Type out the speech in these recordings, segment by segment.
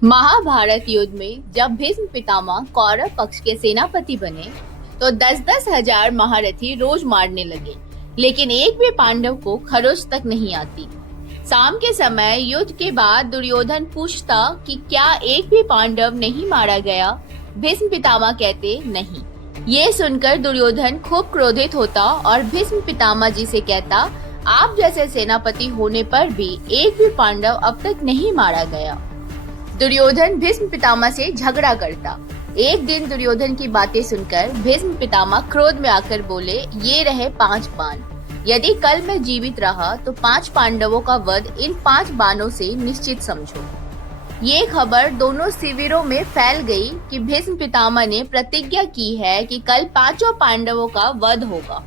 महाभारत युद्ध में जब भीष्म पितामह कौरव पक्ष के सेनापति बने तो 10-10 हजार महारथी रोज मारने लगे, लेकिन एक भी पांडव को खरोच तक नहीं आती। शाम के समय युद्ध के बाद दुर्योधन पूछता कि क्या एक भी पांडव नहीं मारा गया। भीष्म पितामह कहते नहीं। ये सुनकर दुर्योधन खूब क्रोधित होता और भीष्म पितामह जी से कहता, आप जैसे सेनापति होने पर भी एक भी पांडव अब तक नहीं मारा गया। दुर्योधन भीष्म पितामह से झगड़ा करता। एक दिन दुर्योधन की बातें सुनकर भीष्म पितामह क्रोध में आकर बोले, ये रहे 5 बाण। यदि कल मैं जीवित रहा तो 5 पांडवों का वध इन 5 बाणों से निश्चित समझो। ये खबर दोनों शिविरों में फैल गई कि भीष्म पितामह ने प्रतिज्ञा की है कि कल 5 पांडवों का वध होगा।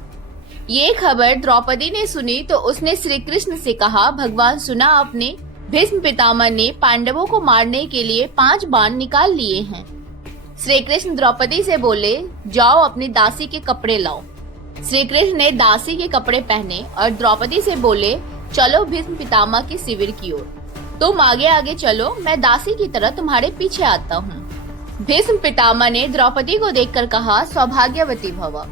ये खबर द्रौपदी ने सुनी तो उसने श्री कृष्ण से कहा, भगवान सुना आपने, भीष्म पितामह ने पांडवों को मारने के लिए 5 बाण निकाल लिए हैं। श्री कृष्ण द्रौपदी से बोले, जाओ अपनी दासी के कपड़े लाओ। श्री कृष्ण ने दासी के कपड़े पहने और द्रौपदी से बोले, चलो भीष्म पितामह के शिविर की ओर। तुम आगे आगे चलो, मैं दासी की तरह तुम्हारे पीछे आता हूँ। भीष्म पितामह ने द्रौपदी को देखकर कहा, सौभाग्यवती भव।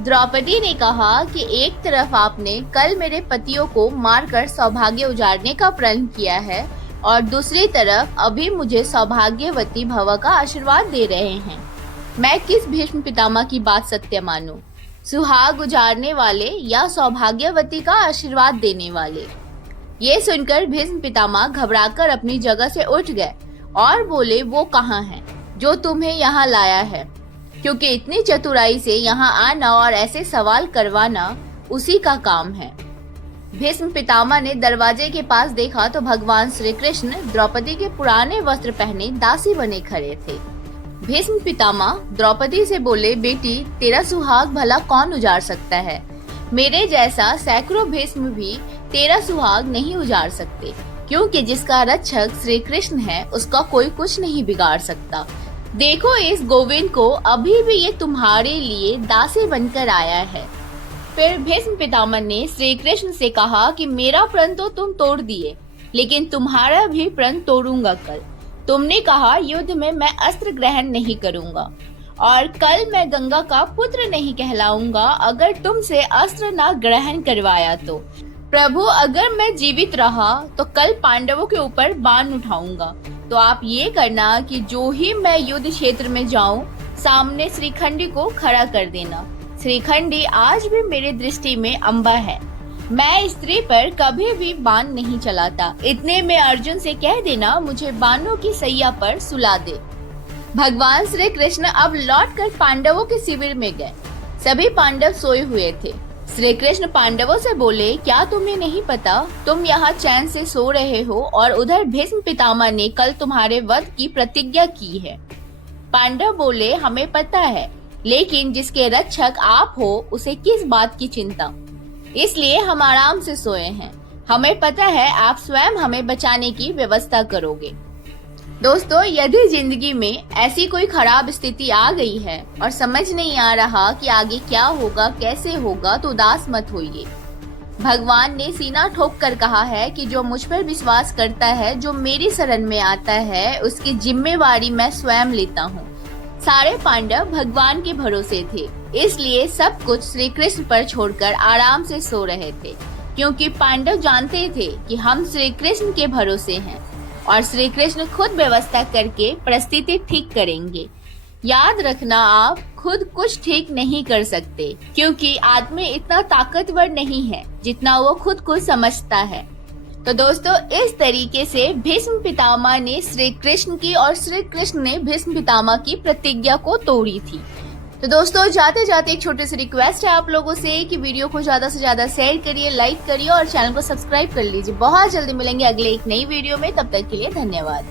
द्रौपदी ने कहा कि एक तरफ आपने कल मेरे पतियों को मारकर सौभाग्य उजाड़ने का प्रण किया है और दूसरी तरफ अभी मुझे सौभाग्यवती भव का आशीर्वाद दे रहे हैं। मैं किस भीष्म पितामह की बात सत्य मानूं, सुहाग उजाड़ने वाले या सौभाग्यवती का आशीर्वाद देने वाले। ये सुनकर भीष्म पितामह घबराकर अपनी जगह से उठ गए और बोले, वो कहाँ है जो तुम्हें यहाँ लाया है, क्योंकि इतनी चतुराई से यहाँ आना और ऐसे सवाल करवाना उसी का काम है। भीष्म पितामह ने दरवाजे के पास देखा तो भगवान श्री कृष्ण द्रौपदी के पुराने वस्त्र पहने दासी बने खड़े थे। भीष्म पितामह द्रौपदी से बोले, बेटी तेरा सुहाग भला कौन उजाड़ सकता है? मेरे जैसा सैकड़ों भीष्म भी तेरा सुहाग नहीं उजाड़ सकते, क्योंकि जिसका रक्षक श्री कृष्ण है उसका कोई कुछ नहीं बिगाड़ सकता। देखो इस गोविंद को, अभी भी ये तुम्हारे लिए दासी बनकर आया है। फिर भीष्म पितामह ने श्री कृष्ण से कहा कि मेरा प्रण तो तुम तोड़ दिए, लेकिन तुम्हारा भी प्रण तोड़ूंगा कल। तुमने कहा युद्ध में मैं अस्त्र ग्रहण नहीं करूंगा और कल मैं गंगा का पुत्र नहीं कहलाऊंगा अगर तुमसे अस्त्र ना ग्रहण करवाया तो। प्रभु अगर मैं जीवित रहा तो कल पांडवों के ऊपर बाण उठाऊंगा, तो आप ये करना कि जो ही मैं युद्ध क्षेत्र में जाऊं, सामने श्रीखंडी को खड़ा कर देना। श्रीखंडी आज भी मेरी दृष्टि में अम्बा है। मैं स्त्री पर कभी भी बाण नहीं चलाता। इतने में अर्जुन से कह देना मुझे बाणों की सैया पर सुला दे। भगवान श्री कृष्ण अब लौटकर पांडवों के शिविर में गए। सभी पांडव सोए हुए थे। श्री कृष्ण पांडवों से बोले, क्या तुम्हें नहीं पता तुम यहाँ चैन से सो रहे हो और उधर भीष्म पितामह ने कल तुम्हारे वध की प्रतिज्ञा की है। पांडव बोले, हमें पता है, लेकिन जिसके रक्षक आप हो उसे किस बात की चिंता, इसलिए हम आराम से सोए हैं। हमें पता है आप स्वयं हमें बचाने की व्यवस्था करोगे। दोस्तों, यदि जिंदगी में ऐसी कोई खराब स्थिति आ गई है और समझ नहीं आ रहा कि आगे क्या होगा, कैसे होगा, तो उदास मत होइए। भगवान ने सीना ठोक कर कहा है कि जो मुझ पर विश्वास करता है, जो मेरी शरण में आता है, उसकी जिम्मेवारी मैं स्वयं लेता हूँ। सारे पांडव भगवान के भरोसे थे, इसलिए सब कुछ श्री कृष्ण पर छोड़कर आराम से सो रहे थे, क्योंकि पांडव जानते थे कि हम श्री कृष्ण के भरोसे हैं और श्री कृष्ण खुद व्यवस्था करके परिस्थिति ठीक करेंगे। याद रखना, आप खुद कुछ ठीक नहीं कर सकते, क्योंकि आदमी इतना ताकतवर नहीं है जितना वो खुद को समझता है। तो दोस्तों, इस तरीके से भीष्म पितामह ने श्री कृष्ण की और श्री कृष्ण ने भीष्म पितामह की प्रतिज्ञा को तोड़ी थी। तो दोस्तों, जाते जाते एक छोटी सी रिक्वेस्ट है आप लोगों से कि वीडियो को ज्यादा से ज्यादा शेयर करिए, लाइक करिए और चैनल को सब्सक्राइब कर लीजिए। बहुत जल्दी मिलेंगे अगले एक नई वीडियो में, तब तक के लिए धन्यवाद।